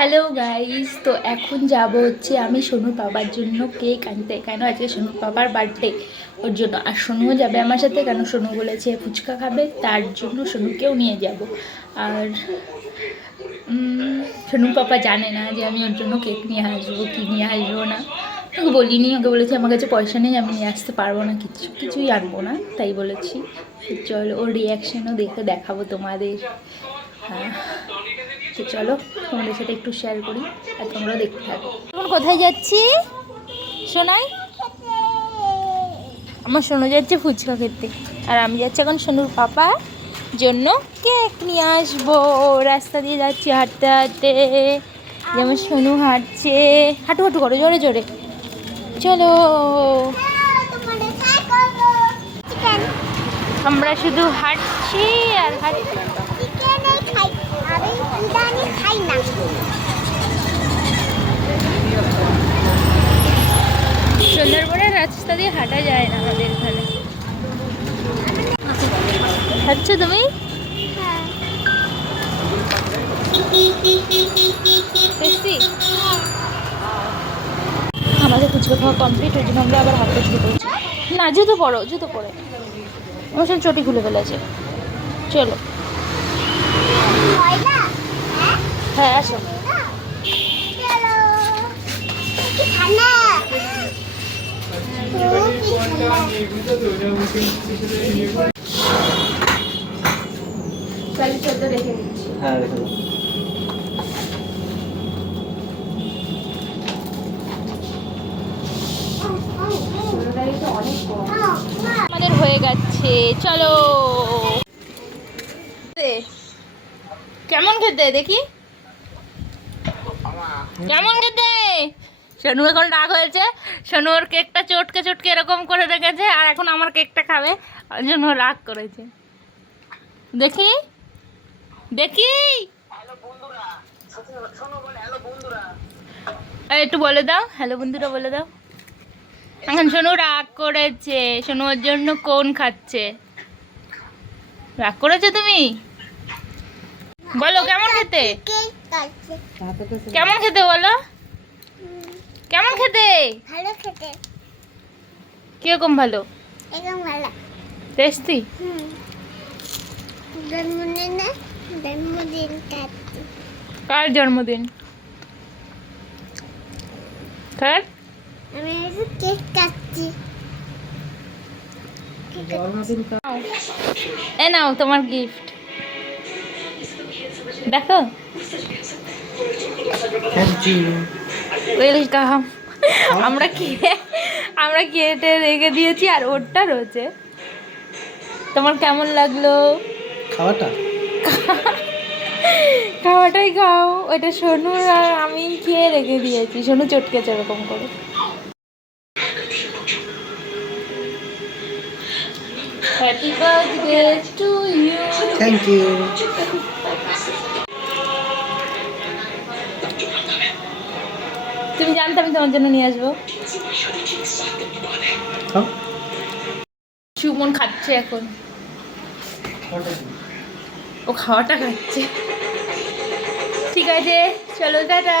Hello guys, তো এখন যাব হচ্ছে আমি সোনুর বাবার জন্য কেক আনতে। কেন আজকে সোনুর বাবার বার্থডে, ওর জন্য। আর সোনুও যাবে আমার সাথে, কেন সোনু বলেছে ফুচকা খাবে, তার জন্য সোনুকেও নিয়ে যাব। আর সোনুর পাপা জানে না যে আমি ওর জন্য কেক নিয়ে আসবো কি নিয়ে আসবো না। ওকে বলিনি, ওকে বলেছি আমার কাছে পয়সা নেই, আমি নিয়ে আসতে পারবো না, কিছুই আনবো না, তাই বলেছি। চলো ওর রিয়াকশানও দেখাবো তোমাদের। হ্যাঁ, তো চলো তোমাদের সাথে একটু শেয়ার করি আর তোমরাও দেখতে থাকো। এখন কোথায় যাচ্ছি সোনাই? আমার সোনু যাচ্ছে ফুচকা খেতে, আর আমি যাচ্ছি এখন সোনুর পাপার জন্য কেক নিয়ে আসবো। রাস্তা দিয়ে যাচ্ছি হাঁটতে হাঁটতে, যেমন সোনু হাঁটছে। হাঁটু হাঁটু করো, জোরে জোরে চলো। আমরা শুধু হাঁটছি আর হাঁটছি। সুন্দরবনের রাস্তা দিয়ে হাঁটা যায় না আমাদের এখানে। হাঁটছো তুমি? আমাদের ফুচকা খাওয়া কমপ্লিট, ওই জন্য আমরা আবার হাঁটতে শুরু করছি। না, জুতো পরো, জুতো পরে। আমার সব চটি খুলে ফেলেছে। চলো, হ্যাঁ আসো। রেখে দিচ্ছি। আমাদের হয়ে গেছে, চলো। কেমন খেতে দেখি, কেমন খেতে? সোনু এখন রাগ হয়েছে। সোনু ওর কেকটা চটকে চটকে এরকম করে রেখেছে, আর এখন আমার কেকটা খাবে, ওর জন্য রাগ করেছে। দেখি দেখি, একটু বলে দাও, হ্যালো বন্ধুরা বলে দাও। এখন সোনু রাগ করেছে, সোনু ওর জন্য কোন খাচ্ছে। রাগ করেছো তুমি? বলো কেমন খেতে, কেমন খেতে বলো, কেমন খেতে? ভালো খেতে। কিরকম ভালো? একদম ভালো, টেস্টি। জন্মদিন কাটছি। কার জন্মদিন? কার? আমি কেক কাটছি। এ নাও তোমার গিফট, দেখো। ওয়েলকাম। আমরা কেটে রেখে দিয়েছি, আর ওরটা রয়েছে। তোমার কেমন লাগলো খাওয়াটাই খাও। ওইটা সোনু আর আমি খেয়ে রেখে দিয়েছি, সোনু চটকেছে এরকম করে। Happy birthday to you. Thank you. তুমি জানতে আমি তোমার জন্য নিয়ে আসবো। সুমন খাচ্ছে এখন, ও খাওয়াটা খাচ্ছে। ঠিক আছে, চলো টাটা।